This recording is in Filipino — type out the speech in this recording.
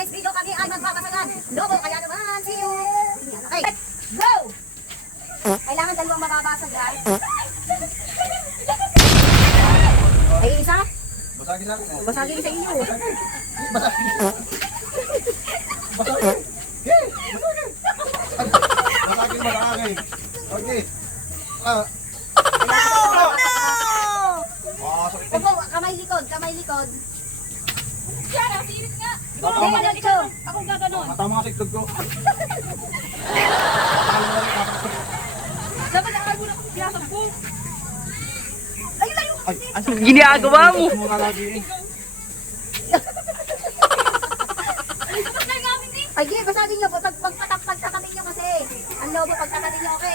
next video kami ay magpapasagan. Lobo, kaya naman, see you. Okay, go! Kailangan dalawang mababasag yan. Ay, isa? Basagin natin. Basagin sa inyo. Basagin. Basagin. Hey! Basagin basagin. Okay. Sakit. Opo, kamay likod, kamay likod. Yan, ang sirit nga. Tama. Dito. Akong gaganon. Matama nga sa itlog ko. Dapat nakal mo na kung sinasampung. Layo, layo! Ay, ang sakit. Ginagawa mo. Mukha lagi eh. Dapat na yung amin eh. Ay, di, basagin nyo po. Pagkatabi nyo kasi. Ang lobo, pagkatabi nyo, okay?